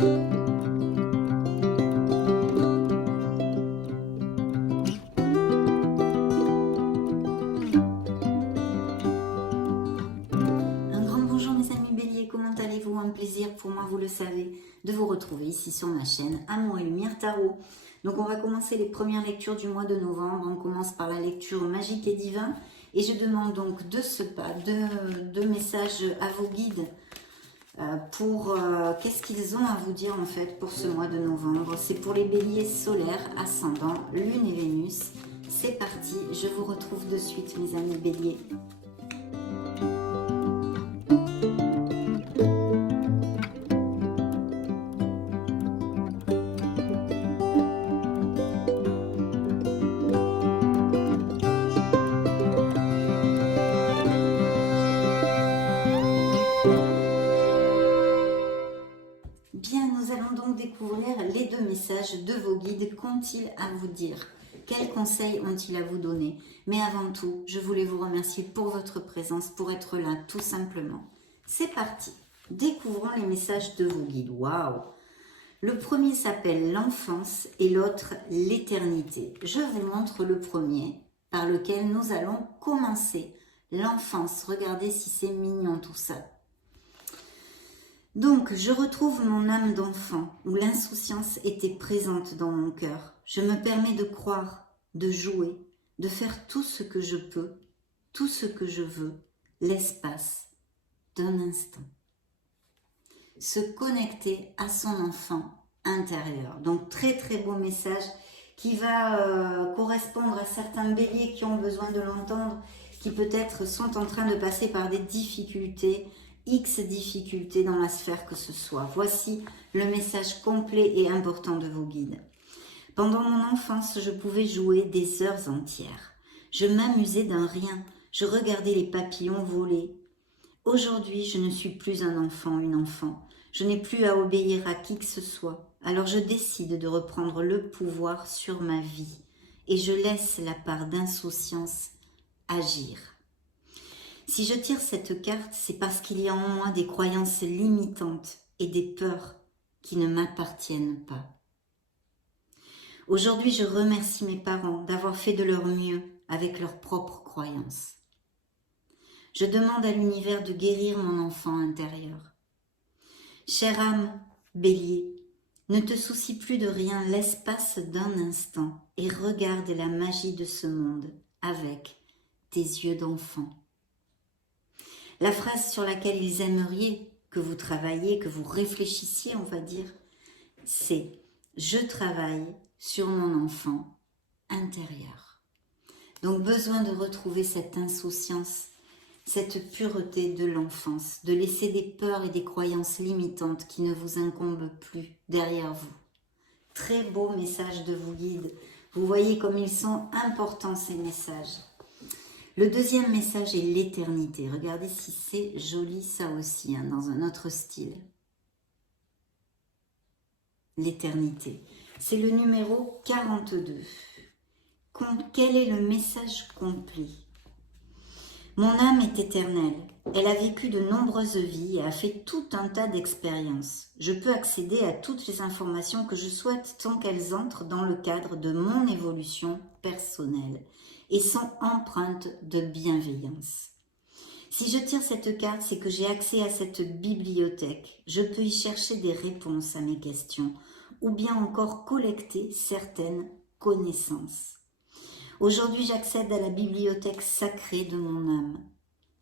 Un grand bonjour mes amis Bélier, comment allez-vous? Un plaisir pour moi, vous le savez, de vous retrouver ici sur ma chaîne Amour et Lumière Tarot. Donc on va commencer les premières lectures du mois de novembre. On commence par la lecture magique et divin. Et je demande donc deux messages à vos guides pour qu'est-ce qu'ils ont à vous dire en fait pour ce mois de novembre. C'est pour les béliers solaires, ascendant, lune et Vénus. C'est parti, je vous retrouve de suite mes amis béliers. Bien, nous allons donc découvrir les deux messages de vos guides. Qu'ont-ils à vous dire? Quels conseils ont-ils à vous donner? Mais avant tout, je voulais vous remercier pour votre présence, pour être là, tout simplement. C'est parti. Découvrons les messages de vos guides. Waouh! Le premier s'appelle l'enfance et l'autre l'éternité. Je vous montre le premier par lequel nous allons commencer. L'enfance. Regardez si c'est mignon tout ça. Donc, je retrouve mon âme d'enfant, où l'insouciance était présente dans mon cœur. Je me permets de croire, de jouer, de faire tout ce que je peux, tout ce que je veux, l'espace d'un instant. Se connecter à son enfant intérieur. Donc, très très beau message qui va correspondre à certains béliers qui ont besoin de l'entendre, qui peut-être sont en train de passer par des difficultés, X difficultés dans la sphère que ce soit. Voici le message complet et important de vos guides. Pendant mon enfance, je pouvais jouer des heures entières. Je m'amusais d'un rien. Je regardais les papillons voler. Aujourd'hui, je ne suis plus un enfant, une enfant. Je n'ai plus à obéir à qui que ce soit. Alors je décide de reprendre le pouvoir sur ma vie. Et je laisse la part d'insouciance agir. Si je tire cette carte, c'est parce qu'il y a en moi des croyances limitantes et des peurs qui ne m'appartiennent pas. Aujourd'hui, je remercie mes parents d'avoir fait de leur mieux avec leurs propres croyances. Je demande à l'univers de guérir mon enfant intérieur. Chère âme, bélier, ne te soucie plus de rien, l'espace d'un instant et regarde la magie de ce monde avec tes yeux d'enfant. La phrase sur laquelle ils aimeraient que vous travailliez, que vous réfléchissiez, on va dire, c'est « Je travaille sur mon enfant intérieur ». Donc, besoin de retrouver cette insouciance, cette pureté de l'enfance, de laisser des peurs et des croyances limitantes qui ne vous incombent plus derrière vous. Très beau message de vos guides. Vous voyez comme ils sont importants ces messages. Le deuxième message est l'éternité. Regardez si c'est joli ça aussi, hein, dans un autre style. L'éternité. C'est le numéro 42. Quel est le message complet? Mon âme est éternelle. Elle a vécu de nombreuses vies et a fait tout un tas d'expériences. Je peux accéder à toutes les informations que je souhaite tant qu'elles entrent dans le cadre de mon évolution personnelle et sont empreintes de bienveillance. Si je tire cette carte, c'est que j'ai accès à cette bibliothèque. Je peux y chercher des réponses à mes questions ou bien encore collecter certaines connaissances. Aujourd'hui, j'accède à la bibliothèque sacrée de mon âme.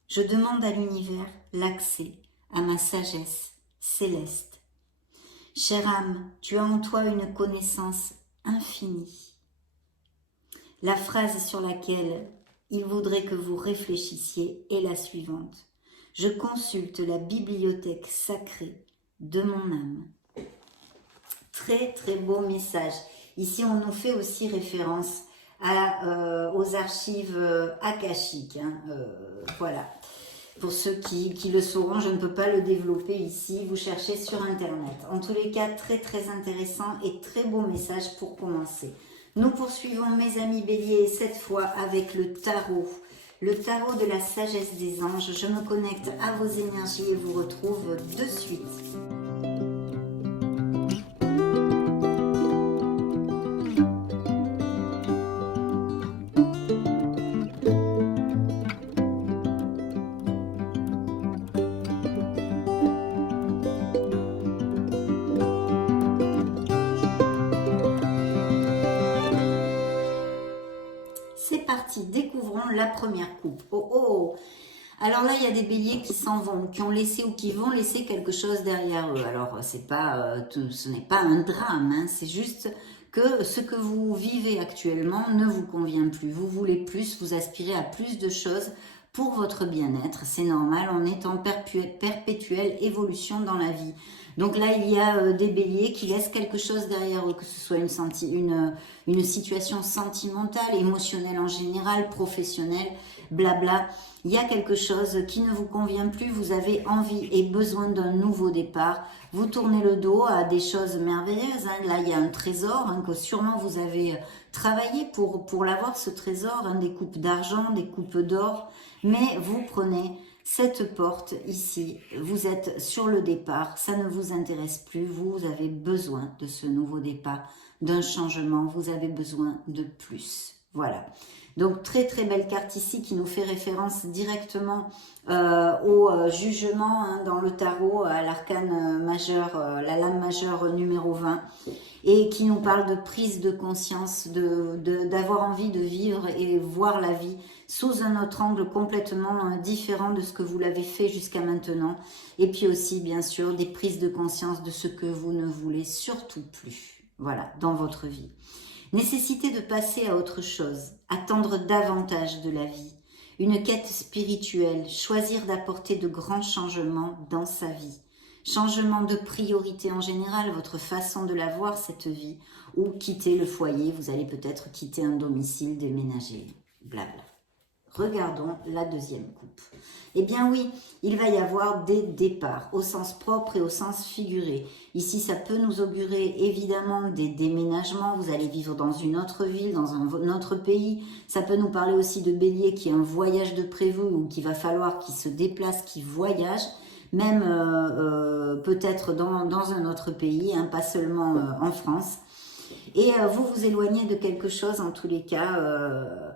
Je demande à l'univers l'accès à ma sagesse céleste. Chère âme, tu as en toi une connaissance infinie. La phrase sur laquelle il voudrait que vous réfléchissiez est la suivante. Je consulte la bibliothèque sacrée de mon âme. Très très beau message. Ici, on nous fait aussi référence aux archives akashiques. Voilà. Pour ceux qui le sauront, je ne peux pas le développer ici. Vous cherchez sur Internet. En tous les cas, très très intéressant et très beau message pour commencer. Nous poursuivons mes amis béliers, cette fois avec le tarot de la sagesse des anges. Je me connecte à vos énergies et vous retrouve de suite. la première coupe. Oh oh. Alors là, il y a des béliers qui s'en vont, qui ont laissé ou qui vont laisser quelque chose derrière eux. Alors, c'est pas, ce n'est pas un drame, hein, c'est juste que ce que vous vivez actuellement ne vous convient plus. Vous voulez plus, vous aspirez à plus de choses pour votre bien-être. C'est normal, on est en perpétuelle évolution dans la vie. Donc là, il y a des béliers qui laissent quelque chose derrière eux, que ce soit une situation sentimentale, émotionnelle en général, professionnelle, blabla. Il y a quelque chose qui ne vous convient plus, vous avez envie et besoin d'un nouveau départ. Vous tournez le dos à des choses merveilleuses. Hein. Là, il y a un trésor hein, que sûrement vous avez travaillé pour l'avoir, ce trésor, hein, des coupes d'argent, des coupes d'or. Mais vous prenez cette porte ici, vous êtes sur le départ, ça ne vous intéresse plus, vous avez besoin de ce nouveau départ, d'un changement, vous avez besoin de plus. Voilà. Donc, très très belle carte ici qui nous fait référence directement au jugement hein, dans le tarot, à l'arcane majeur, la lame majeure numéro 20, et qui nous parle de prise de conscience, d'avoir envie de vivre et voir la vie sous un autre angle complètement différent de ce que vous l'avez fait jusqu'à maintenant. Et puis aussi, bien sûr, des prises de conscience de ce que vous ne voulez surtout plus, voilà, dans votre vie. Nécessité de passer à autre chose, attendre davantage de la vie, une quête spirituelle, choisir d'apporter de grands changements dans sa vie. Changement de priorité en général, votre façon de la voir, cette vie, ou quitter le foyer, vous allez peut-être quitter un domicile, déménager, blabla. Regardons la deuxième coupe. Eh bien oui, il va y avoir des départs, au sens propre et au sens figuré. Ici, ça peut nous augurer évidemment des déménagements. Vous allez vivre dans une autre ville, dans un autre pays. Ça peut nous parler aussi de bélier qui a un voyage de prévu ou qu'il va falloir qu'il se déplace, qu'il voyage. Même peut-être dans un autre pays, hein, pas seulement en France. Et vous vous éloignez de quelque chose en tous les cas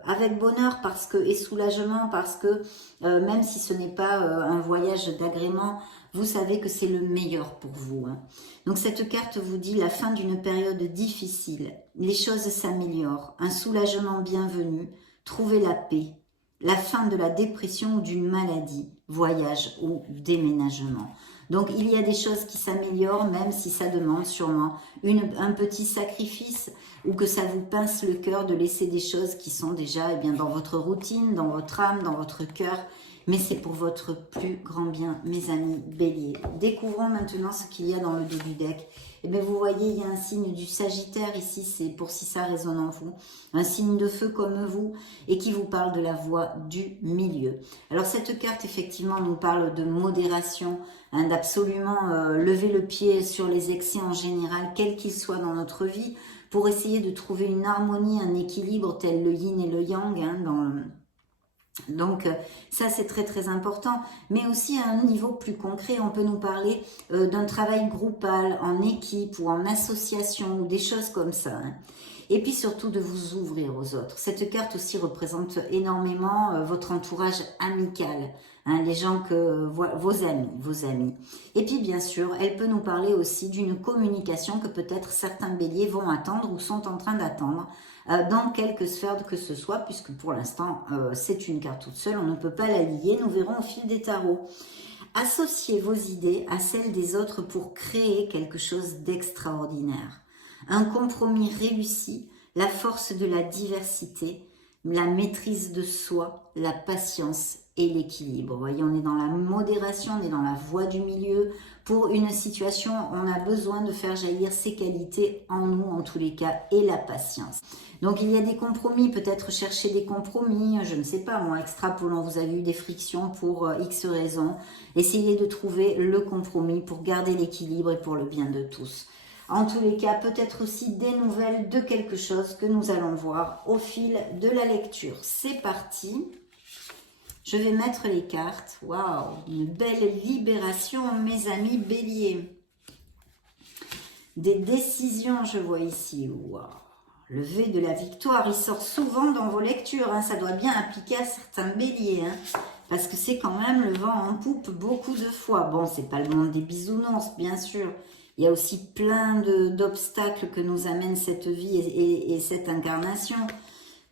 avec bonheur et soulagement parce que même si ce n'est pas un voyage d'agrément, vous savez que c'est le meilleur pour vous. Hein. Donc cette carte vous dit la fin d'une période difficile, les choses s'améliorent, un soulagement bienvenu, trouvez la paix, la fin de la dépression ou d'une maladie, voyage ou déménagement. Donc, il y a des choses qui s'améliorent, même si ça demande sûrement un petit sacrifice ou que ça vous pince le cœur de laisser des choses qui sont déjà dans votre routine, dans votre âme, dans votre cœur. Mais c'est pour votre plus grand bien, mes amis béliers. Découvrons maintenant ce qu'il y a dans le dos du deck. Et bien, vous voyez, il y a un signe du Sagittaire ici, c'est pour si ça résonne en vous. Un signe de feu comme vous et qui vous parle de la voie du milieu. Alors, cette carte, effectivement, nous parle de modération, hein, d'absolument lever le pied sur les excès en général, quels qu'ils soient dans notre vie, pour essayer de trouver une harmonie, un équilibre tel le yin et le yang, hein, donc ça c'est très très important, mais aussi à un niveau plus concret, on peut nous parler d'un travail groupal, en équipe ou en association ou des choses comme ça. Hein. Et puis surtout de vous ouvrir aux autres. Cette carte aussi représente énormément votre entourage amical, hein, les gens vos amis. Et puis bien sûr, elle peut nous parler aussi d'une communication que peut-être certains béliers vont attendre ou sont en train d'attendre dans quelque sphère que ce soit, puisque pour l'instant c'est une carte toute seule, on ne peut pas la lier, nous verrons au fil des tarots. Associez vos idées à celles des autres pour créer quelque chose d'extraordinaire. Un compromis réussi, la force de la diversité, la maîtrise de soi, la patience et l'équilibre. Vous voyez, on est dans la modération, on est dans la voie du milieu. Pour une situation, on a besoin de faire jaillir ses qualités en nous, en tous les cas, et la patience. Donc, il y a des compromis, peut-être chercher des compromis, je ne sais pas, moi, extrapolons, vous avez eu des frictions pour X raisons. Essayez de trouver le compromis pour garder l'équilibre et pour le bien de tous. En tous les cas, peut-être aussi des nouvelles de quelque chose que nous allons voir au fil de la lecture. C'est parti. Je vais mettre les cartes. Waouh, une belle libération, mes amis béliers. Des décisions, je vois ici. Waouh, le V de la victoire, il sort souvent dans vos lectures. Hein. Ça doit bien appliquer à certains béliers. Hein. Parce que c'est quand même le vent en poupe beaucoup de fois. Bon, c'est pas le monde des bisounours, bien sûr. Il y a aussi plein d'obstacles que nous amène cette vie et cette incarnation.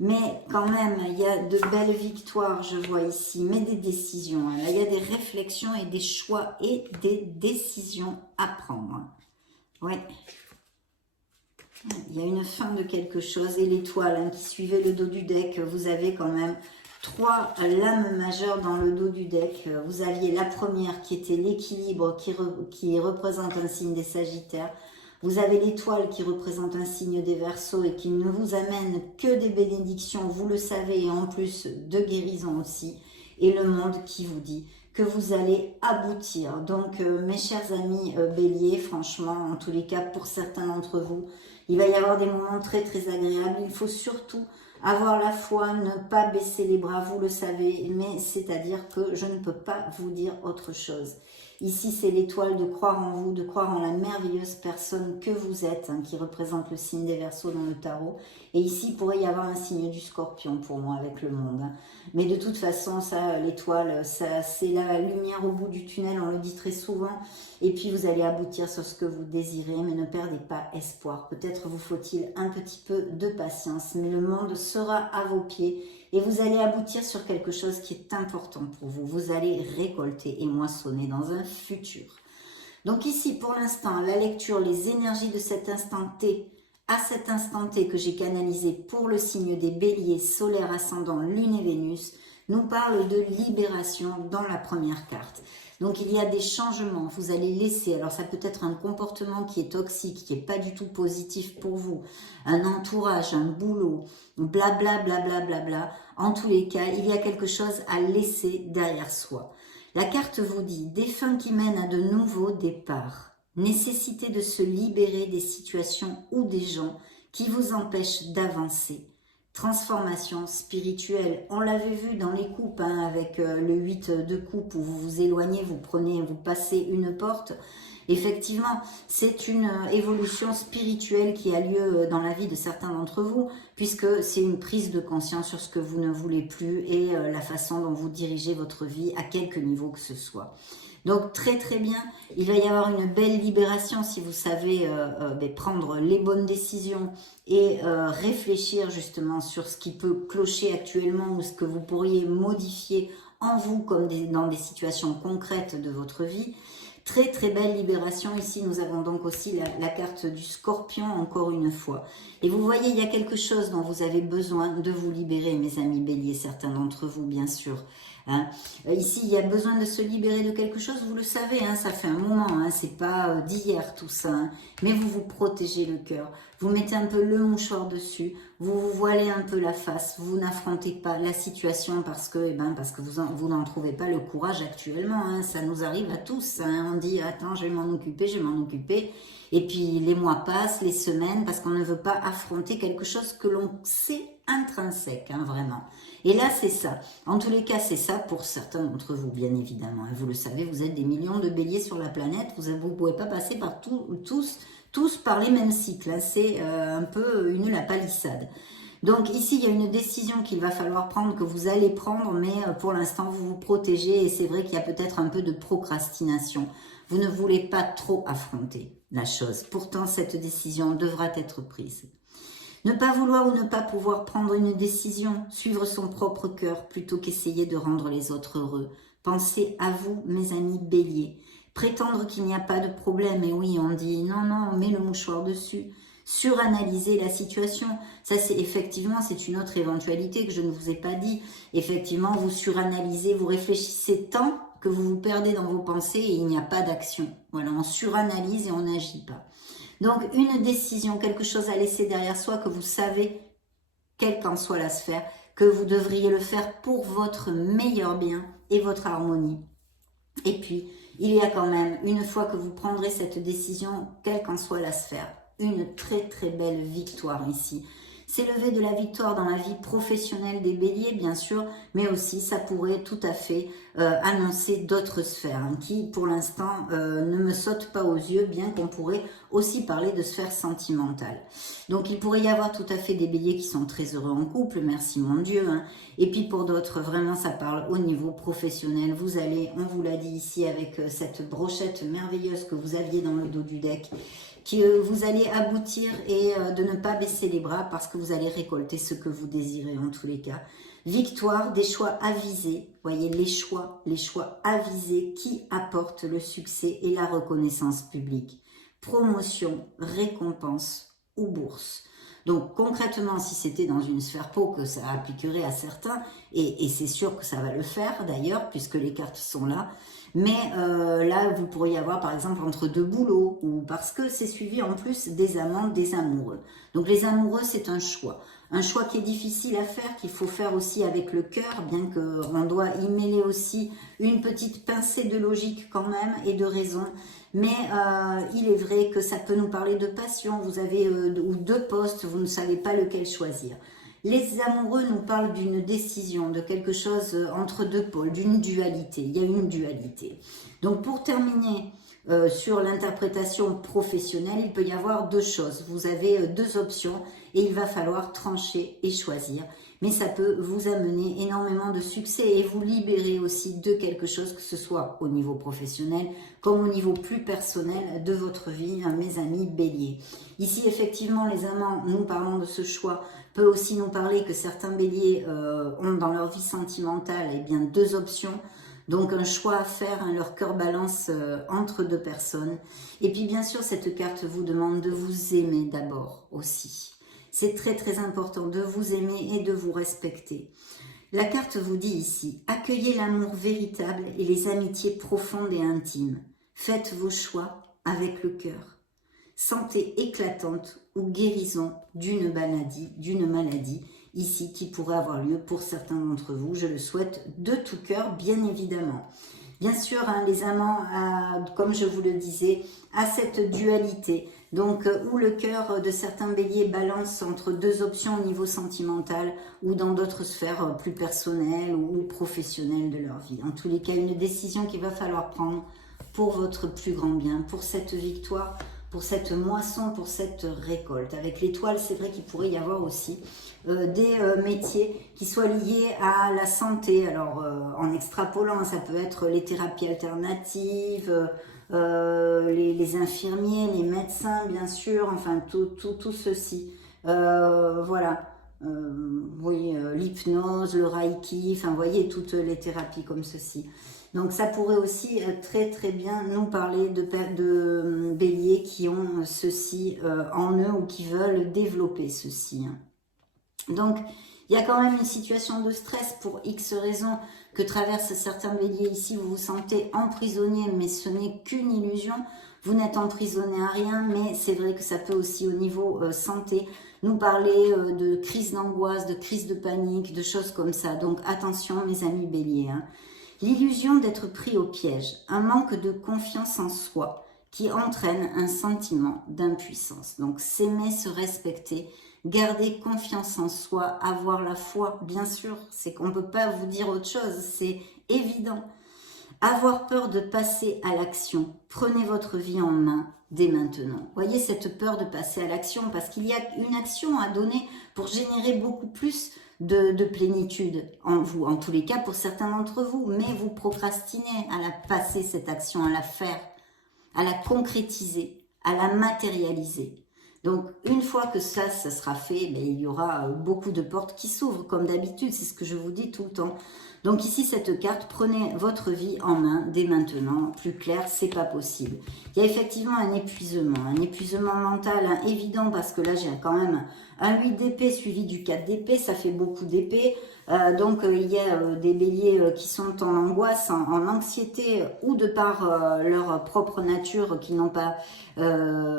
Mais quand même, il y a de belles victoires, je vois ici, mais des décisions. Hein. Là, il y a des réflexions et des choix et des décisions à prendre. Ouais. Il y a une fin de quelque chose. Et l'étoile hein, qui suivait le dos du deck, vous avez quand même 3 lames majeures dans le dos du deck. Vous aviez la première qui était l'équilibre, qui représente un signe des Sagittaires. Vous avez l'étoile qui représente un signe des Verseaux et qui ne vous amène que des bénédictions, vous le savez, et en plus de guérison aussi. Et le monde qui vous dit que vous allez aboutir. Donc, mes chers amis Bélier, franchement, en tous les cas, pour certains d'entre vous, il va y avoir des moments très très agréables. Il faut surtout avoir la foi, ne pas baisser les bras, vous le savez, mais c'est-à-dire que je ne peux pas vous dire autre chose. Ici, c'est l'étoile de croire en vous, de croire en la merveilleuse personne que vous êtes, hein, qui représente le signe des Verseaux dans le tarot. Et ici, il pourrait y avoir un signe du Scorpion pour moi avec le monde. Hein. Mais de toute façon, ça, l'étoile, ça, c'est la lumière au bout du tunnel, on le dit très souvent. Et puis, vous allez aboutir sur ce que vous désirez, mais ne perdez pas espoir. Peut-être vous faut-il un petit peu de patience, mais le monde sera à vos pieds. Et vous allez aboutir sur quelque chose qui est important pour vous. Vous allez récolter et moissonner dans un futur. Donc ici, pour l'instant, la lecture, les énergies de cet instant T, à cet instant T que j'ai canalisé pour le signe des Béliers, solaire, ascendant, lune et Vénus, nous parle de libération dans la première carte. Donc il y a des changements, vous allez laisser, alors ça peut être un comportement qui est toxique, qui n'est pas du tout positif pour vous, un entourage, un boulot, blabla, blabla, blabla. En tous les cas, il y a quelque chose à laisser derrière soi. La carte vous dit, des fins qui mènent à de nouveaux départs, nécessité de se libérer des situations ou des gens qui vous empêchent d'avancer. Transformation spirituelle, on l'avait vu dans les coupes hein, avec le 8 de coupe où vous vous éloignez, vous passez une porte. Effectivement, c'est une évolution spirituelle qui a lieu dans la vie de certains d'entre vous puisque c'est une prise de conscience sur ce que vous ne voulez plus et la façon dont vous dirigez votre vie à quelque niveau que ce soit. Donc très très bien, il va y avoir une belle libération si vous savez prendre les bonnes décisions et réfléchir justement sur ce qui peut clocher actuellement ou ce que vous pourriez modifier en vous comme dans des situations concrètes de votre vie. Très très belle libération. Ici nous avons donc aussi la carte du Scorpion encore une fois. Et vous voyez il y a quelque chose dont vous avez besoin de vous libérer mes amis Bélier, certains d'entre vous bien sûr. Hein. Ici, il y a besoin de se libérer de quelque chose, vous le savez, hein, ça fait un moment, hein, c'est pas d'hier tout ça, hein, mais vous vous protégez le cœur, vous mettez un peu le mouchoir dessus, vous vous voilez un peu la face, vous n'affrontez pas la situation parce que vous n'en trouvez pas le courage actuellement, hein, ça nous arrive à tous, hein, on dit attends je vais m'en occuper, et puis les mois passent, les semaines, parce qu'on ne veut pas affronter quelque chose que l'on sait intrinsèque, hein, vraiment. Et là, c'est ça. En tous les cas, c'est ça pour certains d'entre vous, bien évidemment. Et vous le savez, vous êtes des millions de béliers sur la planète. Vous ne pouvez pas passer par tous par les mêmes cycles. Hein. C'est un peu la palissade. Donc ici, il y a une décision qu'il va falloir prendre, que vous allez prendre, mais pour l'instant, vous vous protégez. Et c'est vrai qu'il y a peut-être un peu de procrastination. Vous ne voulez pas trop affronter la chose. Pourtant, cette décision devra être prise. Ne pas vouloir ou ne pas pouvoir prendre une décision, suivre son propre cœur plutôt qu'essayer de rendre les autres heureux. Pensez à vous, mes amis béliers. Prétendre qu'il n'y a pas de problème, et oui, on dit non, mets le mouchoir dessus. Suranalyser la situation, ça c'est effectivement, c'est une autre éventualité que je ne vous ai pas dit. Effectivement, vous suranalysez, vous réfléchissez tant que vous vous perdez dans vos pensées et il n'y a pas d'action. Voilà, on suranalyse et on n'agit pas. Donc, une décision, quelque chose à laisser derrière soi que vous savez, quelle qu'en soit la sphère, que vous devriez le faire pour votre meilleur bien et votre harmonie. Et puis, il y a quand même, une fois que vous prendrez cette décision, quelle qu'en soit la sphère, une très très belle victoire ici. S'élever de la victoire dans la vie professionnelle des béliers, bien sûr, mais aussi ça pourrait tout à fait annoncer d'autres sphères hein, qui, pour l'instant, ne me sautent pas aux yeux, bien qu'on pourrait aussi parler de sphères sentimentales. Donc, il pourrait y avoir tout à fait des béliers qui sont très heureux en couple, merci mon Dieu. Hein. Et puis, pour d'autres, vraiment, ça parle au niveau professionnel. Vous allez, on vous l'a dit ici avec cette brochette merveilleuse que vous aviez dans le dos du deck, que vous allez aboutir et de ne pas baisser les bras parce que vous allez récolter ce que vous désirez en tous les cas. Victoire, des choix avisés, voyez les choix avisés qui apportent le succès et la reconnaissance publique. Promotion, récompense ou bourse. Donc concrètement, si c'était dans une sphère pro que ça appliquerait à certains, et c'est sûr que ça va le faire d'ailleurs, puisque les cartes sont là, mais là vous pourriez avoir par exemple entre deux boulots, ou parce que c'est suivi en plus des amants, des amoureux. Donc les amoureux, c'est un choix qui est difficile à faire, qu'il faut faire aussi avec le cœur, bien qu'on doit y mêler aussi une petite pincée de logique quand même et de raison. Mais il est vrai que ça peut nous parler de passion, vous avez ou deux postes, vous ne savez pas lequel choisir. Les amoureux nous parlent d'une décision, de quelque chose entre deux pôles, d'une dualité, il y a une dualité. Donc pour terminer sur l'interprétation professionnelle, il peut y avoir deux choses, vous avez deux options et il va falloir trancher et choisir. Mais ça peut vous amener énormément de succès et vous libérer aussi de quelque chose, que ce soit au niveau professionnel comme au niveau plus personnel de votre vie, mes amis béliers. Ici, effectivement, les amants, nous parlons de ce choix, peut aussi nous parler que certains béliers ont dans leur vie sentimentale bien deux options. Donc un choix à faire, hein, leur cœur balance entre deux personnes. Et puis bien sûr, cette carte vous demande de vous aimer d'abord aussi. C'est très très important de vous aimer et de vous respecter. La carte vous dit ici, accueillez l'amour véritable et les amitiés profondes et intimes. Faites vos choix avec le cœur. Santé éclatante ou guérison d'une maladie, ici qui pourrait avoir lieu pour certains d'entre vous. Je le souhaite de tout cœur, bien évidemment. Bien sûr, hein, les amants, comme je vous le disais, à cette dualité, donc où le cœur de certains béliers balance entre deux options au niveau sentimental ou dans d'autres sphères plus personnelles ou professionnelles de leur vie. En tous les cas, une décision qu'il va falloir prendre pour votre plus grand bien, pour cette victoire, pour cette moisson, pour cette récolte. Avec l'étoile, c'est vrai qu'il pourrait y avoir aussi des métiers qui soient liés à la santé. Alors, en extrapolant, ça peut être les thérapies alternatives, les infirmiers, les médecins, bien sûr, enfin, tout ceci. Voilà. Oui, l'hypnose, le reiki, enfin, vous voyez, toutes les thérapies comme ceci. Donc ça pourrait aussi très très bien nous parler de béliers qui ont ceci en eux ou qui veulent développer ceci. Donc il y a quand même une situation de stress pour X raisons que traversent certains béliers ici. Vous vous sentez emprisonné, mais ce n'est qu'une illusion. Vous n'êtes emprisonné à rien, mais c'est vrai que ça peut aussi au niveau santé nous parler de crise d'angoisse, de crise de panique, de choses comme ça. Donc attention mes amis béliers, hein. L'illusion d'être pris au piège, un manque de confiance en soi qui entraîne un sentiment d'impuissance. Donc s'aimer, se respecter, garder confiance en soi, avoir la foi, bien sûr, c'est qu'on ne peut pas vous dire autre chose, c'est évident. Avoir peur de passer à l'action, prenez votre vie en main dès maintenant. Voyez cette peur de passer à l'action parce qu'il y a une action à donner pour générer beaucoup plus de plénitude en vous, en tous les cas pour certains d'entre vous, mais vous procrastinez à la passer cette action, à la faire, à la concrétiser, à la matérialiser. Donc une fois que ça sera fait, il y aura beaucoup de portes qui s'ouvrent comme d'habitude, c'est ce que je vous dis tout le temps. Donc ici cette carte, prenez votre vie en main dès maintenant, plus clair, c'est pas possible. Il y a effectivement un épuisement mental hein, évident parce que là j'ai quand même un 8 d'épée suivi du 4 d'épée, ça fait beaucoup d'épée. Donc il y a des béliers qui sont en angoisse, en anxiété ou de par leur propre nature qui n'ont pas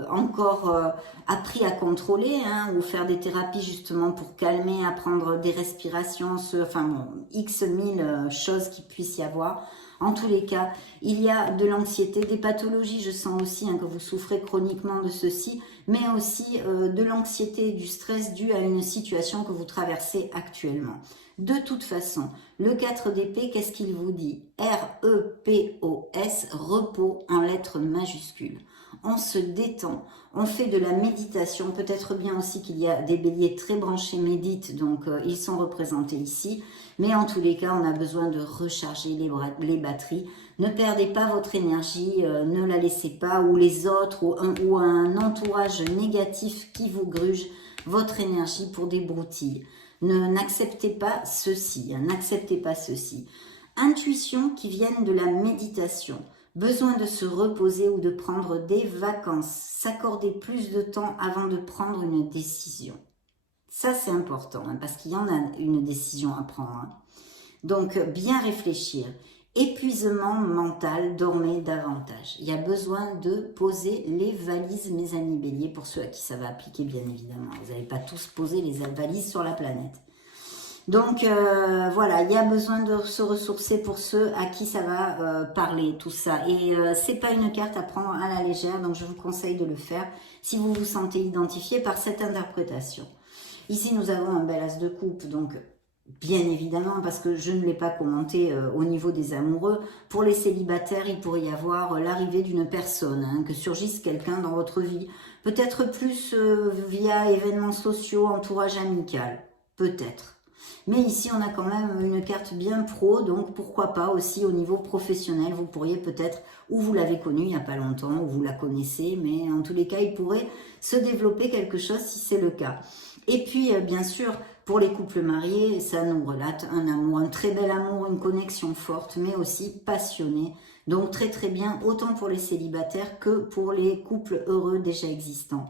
encore appris à contrôler hein, ou faire des thérapies justement pour calmer, apprendre des respirations, enfin bon, X mille choses qu'il puisse y avoir. En tous les cas, il y a de l'anxiété, des pathologies, je sens aussi hein, que vous souffrez chroniquement de ceci, mais aussi de l'anxiété, du stress dû à une situation que vous traversez actuellement. De toute façon, le 4 d'épée, qu'est-ce qu'il vous dit? R-E-P-O-S, repos en lettres majuscules. on se détend, on fait de la méditation. Peut-être bien aussi qu'il y a des béliers très branchés méditent, donc ils sont représentés ici. Mais en tous les cas, on a besoin de recharger les batteries. Ne perdez pas votre énergie, ne la laissez pas, ou les autres, ou un entourage négatif qui vous gruge votre énergie pour des broutilles. N'acceptez pas ceci, n'acceptez pas ceci. Intuitions qui viennent de la méditation. Besoin de se reposer ou de prendre des vacances. S'accorder plus de temps avant de prendre une décision. Ça, c'est important, parce qu'il y en a une décision à prendre. Donc, bien réfléchir. Épuisement mental, dormez davantage. Il y a besoin de poser les valises, mes amis béliers, pour ceux à qui ça va appliquer, bien évidemment. Vous n'allez pas tous poser les valises sur la planète. Donc, voilà, il y a besoin de se ressourcer pour ceux à qui ça va parler, tout ça. Et c'est pas une carte à prendre à la légère, donc je vous conseille de le faire si vous vous sentez identifié par cette interprétation. Ici, nous avons un bel as de coupe, donc bien évidemment, parce que je ne l'ai pas commenté au niveau des amoureux, pour les célibataires, il pourrait y avoir l'arrivée d'une personne, que surgisse quelqu'un dans votre vie, peut-être plus via événements sociaux, entourage amical, peut-être. Mais ici, on a quand même une carte bien pro, donc pourquoi pas aussi au niveau professionnel, vous pourriez peut-être, ou vous l'avez connue il n'y a pas longtemps, ou vous la connaissez, mais en tous les cas, il pourrait se développer quelque chose si c'est le cas. Et puis, bien sûr, pour les couples mariés, ça nous relate un amour, un très bel amour, une connexion forte, mais aussi passionnée. Donc très très bien, autant pour les célibataires que pour les couples heureux déjà existants.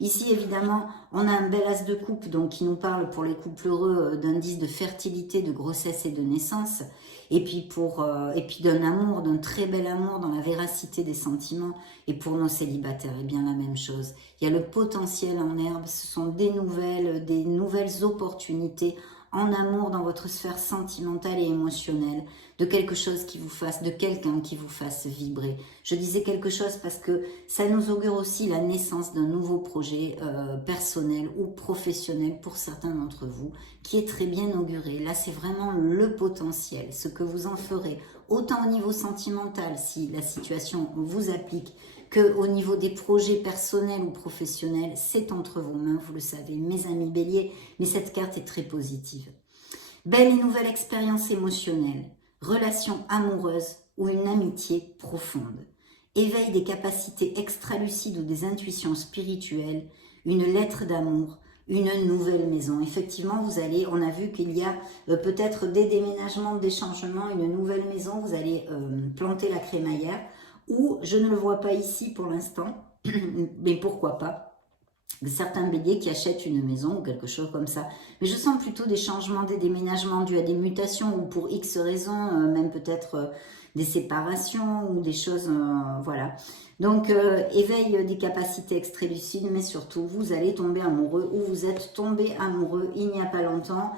Ici, évidemment, on a un bel as de coupe, donc qui nous parle pour les couples heureux d'indices de fertilité, de grossesse et de naissance. Et puis d'un amour, d'un très bel amour dans la véracité des sentiments. Et pour nos célibataires, eh bien la même chose. Il y a le potentiel en herbe, ce sont des nouvelles opportunités en amour dans votre sphère sentimentale et émotionnelle, de quelque chose qui vous fasse, de quelqu'un qui vous fasse vibrer. Je disais quelque chose parce que ça nous augure aussi la naissance d'un nouveau projet personnel ou professionnel pour certains d'entre vous, qui est très bien auguré. Là, c'est vraiment le potentiel, ce que vous en ferez, autant au niveau sentimental, si la situation vous applique, qu'au niveau des projets personnels ou professionnels, c'est entre vos mains, vous le savez, mes amis béliers, mais cette carte est très positive. Belle et nouvelle expérience émotionnelle, relation amoureuse ou une amitié profonde. Éveil des capacités extralucides ou des intuitions spirituelles, une lettre d'amour, une nouvelle maison. Effectivement, on a vu qu'il y a peut-être des déménagements, des changements, une nouvelle maison, vous allez planter la crémaillère, ou je ne le vois pas ici pour l'instant, mais pourquoi pas, certains béliers qui achètent une maison ou quelque chose comme ça. Mais je sens plutôt des changements, des déménagements dus à des mutations ou pour X raisons, même peut-être des séparations ou des choses, voilà. Donc, éveil des capacités extra-lucides, mais surtout, vous allez tomber amoureux ou vous êtes tombé amoureux il n'y a pas longtemps.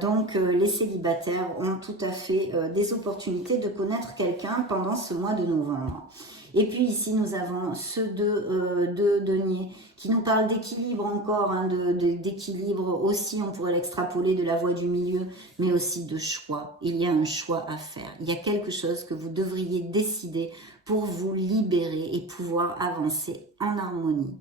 Donc les célibataires ont tout à fait des opportunités de connaître quelqu'un pendant ce mois de novembre. Et puis ici nous avons ceux de denier qui nous parlent d'équilibre encore, d'équilibre aussi, on pourrait l'extrapoler de la voie du milieu, mais aussi de choix. Il y a un choix à faire, il y a quelque chose que vous devriez décider pour vous libérer et pouvoir avancer en harmonie.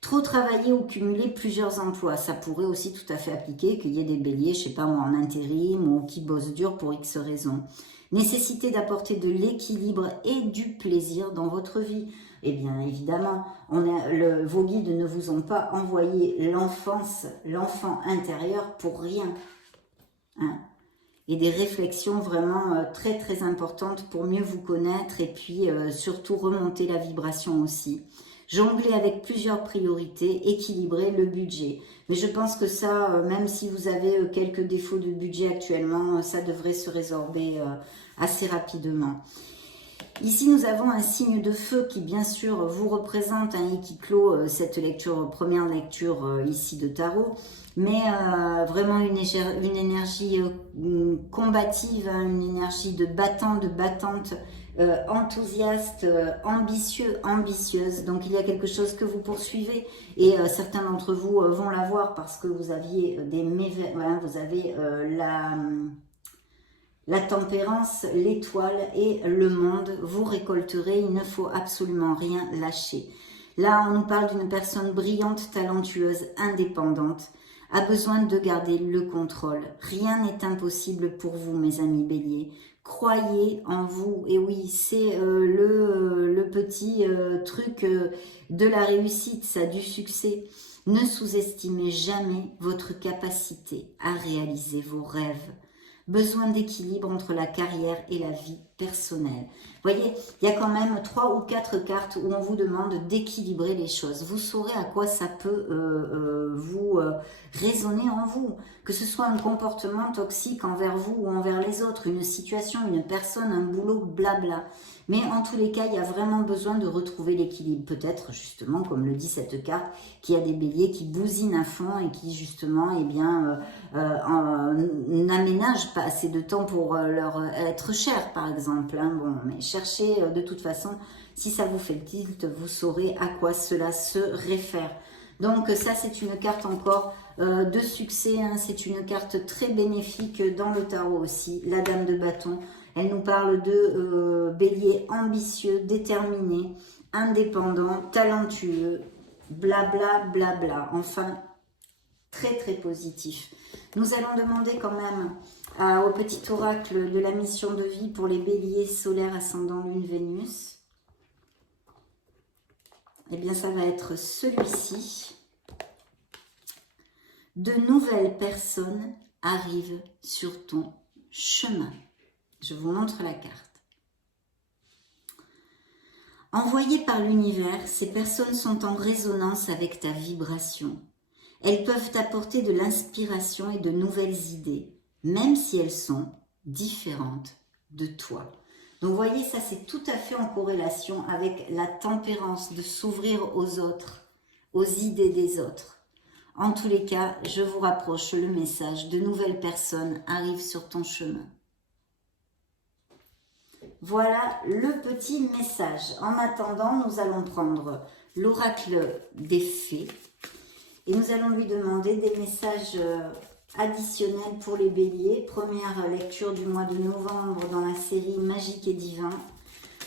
Trop travailler ou cumuler plusieurs emplois, ça pourrait aussi tout à fait appliquer qu'il y ait des béliers, je sais pas moi, en intérim ou qui bossent dur pour X raisons. Nécessité d'apporter de l'équilibre et du plaisir dans votre vie. Eh bien évidemment, vos guides ne vous ont pas envoyé l'enfant intérieur pour rien. Hein. Et des réflexions vraiment très très importantes pour mieux vous connaître et puis surtout remonter la vibration aussi. Jongler avec plusieurs priorités, équilibrer le budget. Mais je pense que ça, même si vous avez quelques défauts de budget actuellement, ça devrait se résorber assez rapidement. Ici, nous avons un signe de feu qui, bien sûr, vous représente et qui clôt cette première lecture ici de tarot. Mais vraiment une énergie combative, une énergie de battant, de battante, enthousiaste, ambitieux, ambitieuse. Donc il y a quelque chose que vous poursuivez et certains d'entre vous vont l'avoir parce que vous aviez vous avez la tempérance, l'étoile et le monde. Vous récolterez, il ne faut absolument rien lâcher. Là, on nous parle d'une personne brillante, talentueuse, indépendante, a besoin de garder le contrôle. Rien n'est impossible pour vous, mes amis béliers. Croyez en vous. Et oui, c'est le petit truc de la réussite, ça, du succès. Ne sous-estimez jamais votre capacité à réaliser vos rêves. Besoin d'équilibre entre la carrière et la vie personnelle. Vous voyez, il y a quand même 3 ou 4 cartes où on vous demande d'équilibrer les choses. Vous saurez à quoi ça peut vous résonner en vous. Que ce soit un comportement toxique envers vous ou envers les autres, une situation, une personne, un boulot, blabla. Mais en tous les cas, il y a vraiment besoin de retrouver l'équilibre. Peut-être, justement, comme le dit cette carte, qu'il y a des béliers qui bousinent à fond et qui, justement, eh bien, n'aménagent pas assez de temps pour leur être cher, par exemple. Hein. Bon, mais cherchez de toute façon, si ça vous fait tilt, vous saurez à quoi cela se réfère. Donc ça, c'est une carte encore de succès. Hein. C'est une carte très bénéfique dans le tarot aussi. La Dame de Bâton. Elle nous parle de bélier ambitieux, déterminé, indépendant, talentueux, blabla, blabla. Enfin, très très positif. Nous allons demander quand même au petit oracle de la mission de vie pour les béliers solaires ascendant lune Vénus. Eh bien, ça va être celui-ci. De nouvelles personnes arrivent sur ton chemin. Je vous montre la carte. Envoyées par l'univers, ces personnes sont en résonance avec ta vibration. Elles peuvent t'apporter de l'inspiration et de nouvelles idées, même si elles sont différentes de toi. Donc vous voyez, ça c'est tout à fait en corrélation avec la tempérance, de s'ouvrir aux autres, aux idées des autres. En tous les cas, je vous rapproche le message, de nouvelles personnes arrivent sur ton chemin. Voilà le petit message. En attendant, nous allons prendre l'oracle des fées et nous allons lui demander des messages additionnels pour les béliers. Première lecture du mois de novembre dans la série Magique et Divin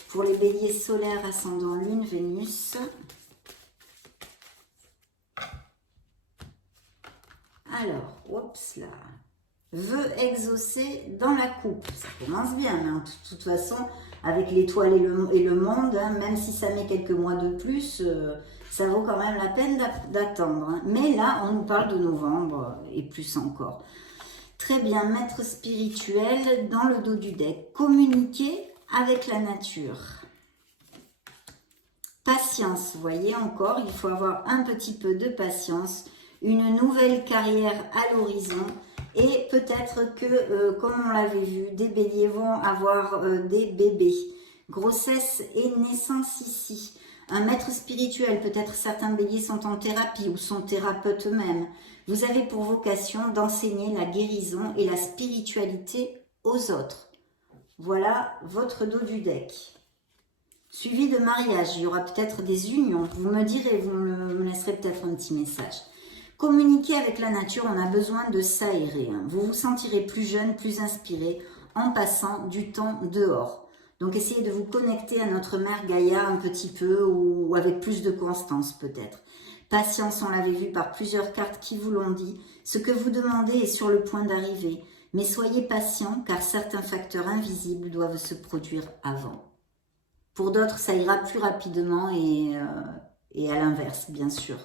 pour les béliers solaires ascendant lune Vénus. Alors, oups là. Vœux exaucés dans la coupe. Ça commence bien, mais de toute façon, avec l'étoile et le monde, hein, même si ça met quelques mois de plus, ça vaut quand même la peine d'attendre. Hein. Mais là, on nous parle de novembre et plus encore. Très bien, maître spirituel dans le dos du deck. Communiquer avec la nature. Patience, vous voyez encore, il faut avoir un petit peu de patience. Une nouvelle carrière à l'horizon. Et peut-être que, comme on l'avait vu, des béliers vont avoir des bébés. Grossesse et naissance ici. Un maître spirituel, peut-être certains béliers sont en thérapie ou sont thérapeutes eux-mêmes. Vous avez pour vocation d'enseigner la guérison et la spiritualité aux autres. Voilà votre dos du deck. Suivi de mariage, il y aura peut-être des unions. Vous me direz, vous me laisserez peut-être un petit message. Communiquer avec la nature, on a besoin de s'aérer. Vous vous sentirez plus jeune, plus inspiré en passant du temps dehors. Donc essayez de vous connecter à notre mère Gaïa un petit peu ou avec plus de constance peut-être. Patience, on l'avait vu par plusieurs cartes qui vous l'ont dit. Ce que vous demandez est sur le point d'arriver. Mais soyez patient car certains facteurs invisibles doivent se produire avant. Pour d'autres, ça ira plus rapidement et à l'inverse, bien sûr.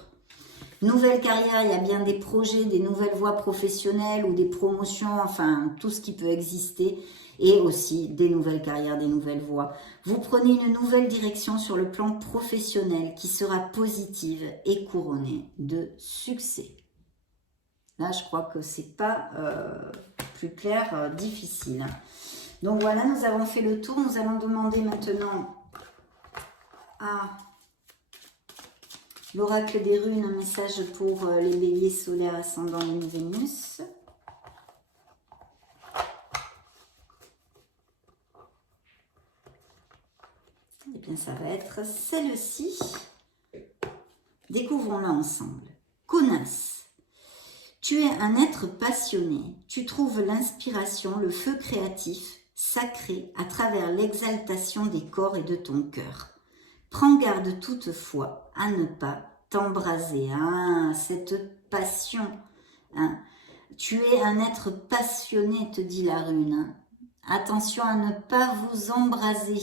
Nouvelle carrière, il y a bien des projets, des nouvelles voies professionnelles ou des promotions, enfin tout ce qui peut exister. Et aussi des nouvelles carrières, des nouvelles voies. Vous prenez une nouvelle direction sur le plan professionnel qui sera positive et couronnée de succès. Là, je crois que c'est pas plus clair, difficile. Donc voilà, nous avons fait le tour. Nous allons demander maintenant à l'oracle des runes, un message pour les béliers solaires ascendant lune Vénus. Eh bien, ça va être celle-ci. Découvrons-la ensemble. Connasse. Tu es un être passionné, tu trouves l'inspiration, le feu créatif, sacré à travers l'exaltation des corps et de ton cœur. Prends garde toutefois à ne pas t'embraser. Ah, cette passion. Hein. Tu es un être passionné, te dit la rune. Hein. Attention à ne pas vous embraser.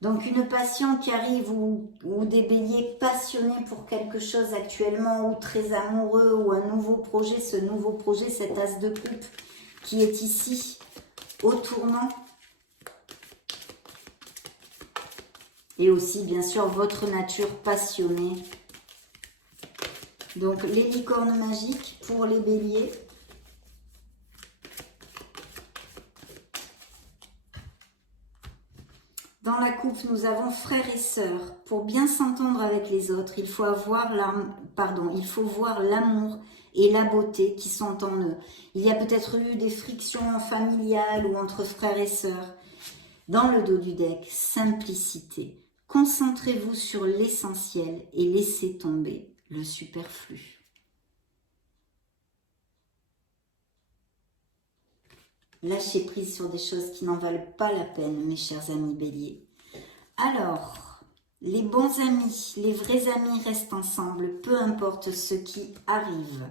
Donc une passion qui arrive ou des béliers passionnés pour quelque chose actuellement ou très amoureux ou un nouveau projet, ce nouveau projet, cet as de coupe qui est ici au tournant. Et aussi bien sûr votre nature passionnée. Donc les licornes magiques pour les béliers. Dans la coupe, nous avons frères et sœurs. Pour bien s'entendre avec les autres, il faut voir l'amour et la beauté qui sont en eux. Il y a peut-être eu des frictions familiales ou entre frères et sœurs. Dans le dos du deck, simplicité. Concentrez-vous sur l'essentiel et laissez tomber le superflu. Lâchez prise sur des choses qui n'en valent pas la peine, mes chers amis béliers. Alors, les bons amis, les vrais amis restent ensemble, peu importe ce qui arrive.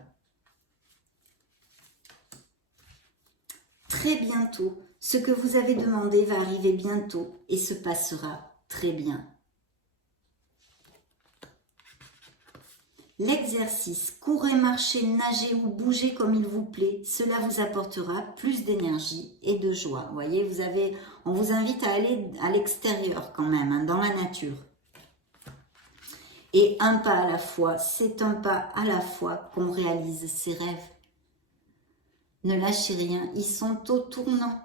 Très bientôt, ce que vous avez demandé va arriver bientôt et se passera très bien. L'exercice, courez, marchez, nagez ou bougez comme il vous plaît, cela vous apportera plus d'énergie et de joie. Vous voyez, on vous invite à aller à l'extérieur quand même, hein, dans la nature. Et un pas à la fois, c'est un pas à la fois qu'on réalise ses rêves. Ne lâchez rien, ils sont au tournant.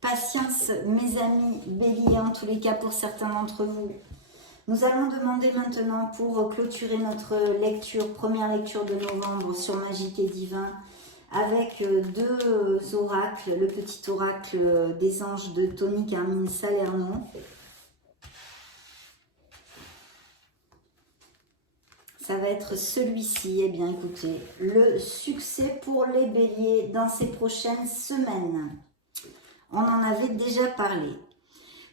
Patience, mes amis béliers, en tous les cas pour certains d'entre vous. Nous allons demander maintenant pour clôturer notre lecture, première lecture de novembre sur Magique et Divin, avec deux oracles, le petit oracle des anges de Tony Carmine Salerno. Ça va être celui-ci. Eh bien, écoutez, le succès pour les béliers dans ces prochaines semaines. On en avait déjà parlé.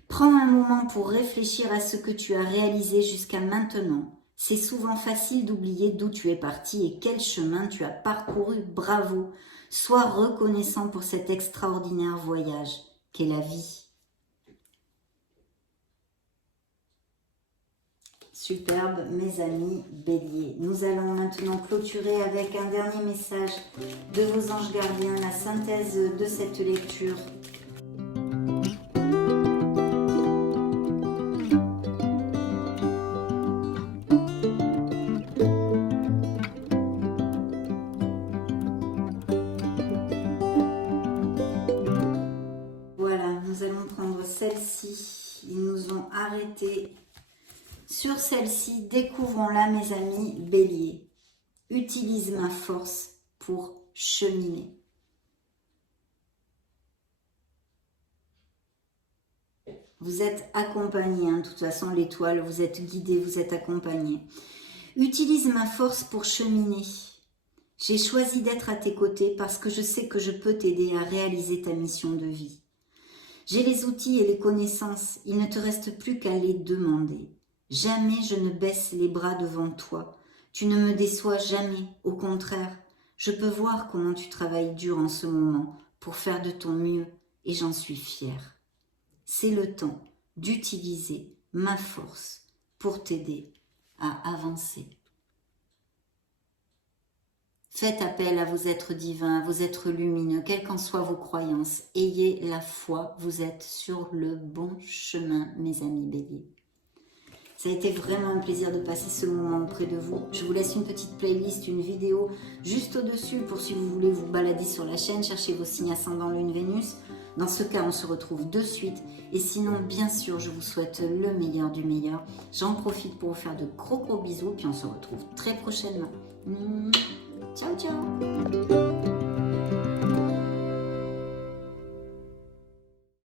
Prends un moment pour réfléchir à ce que tu as réalisé jusqu'à maintenant. C'est souvent facile d'oublier d'où tu es parti et quel chemin tu as parcouru. Bravo. Sois reconnaissant pour cet extraordinaire voyage qu'est la vie. Superbe, mes amis béliers. Nous allons maintenant clôturer avec un dernier message de vos anges gardiens, la synthèse de cette lecture. Voilà, nous allons prendre celle-ci. Ils nous ont arrêté. Sur celle-ci, découvrons-la, mes amis béliers. Utilise ma force pour cheminer. Vous êtes accompagné, hein, de toute façon l'étoile, vous êtes guidé, vous êtes accompagné. Utilise ma force pour cheminer. J'ai choisi d'être à tes côtés parce que je sais que je peux t'aider à réaliser ta mission de vie. J'ai les outils et les connaissances, il ne te reste plus qu'à les demander. Jamais je ne baisse les bras devant toi. Tu ne me déçois jamais, au contraire. Je peux voir comment tu travailles dur en ce moment pour faire de ton mieux et j'en suis fière. C'est le temps d'utiliser ma force pour t'aider à avancer. Faites appel à vos êtres divins, à vos êtres lumineux, quelles qu'en soient vos croyances. Ayez la foi, vous êtes sur le bon chemin, mes amis béliers. Ça a été vraiment un plaisir de passer ce moment auprès de vous. Je vous laisse une petite playlist, une vidéo juste au-dessus pour si vous voulez vous balader sur la chaîne, chercher vos signes ascendants Lune Vénus. Dans ce cas, on se retrouve de suite. Et sinon, bien sûr, je vous souhaite le meilleur du meilleur. J'en profite pour vous faire de gros bisous. Puis on se retrouve très prochainement. Ciao, ciao!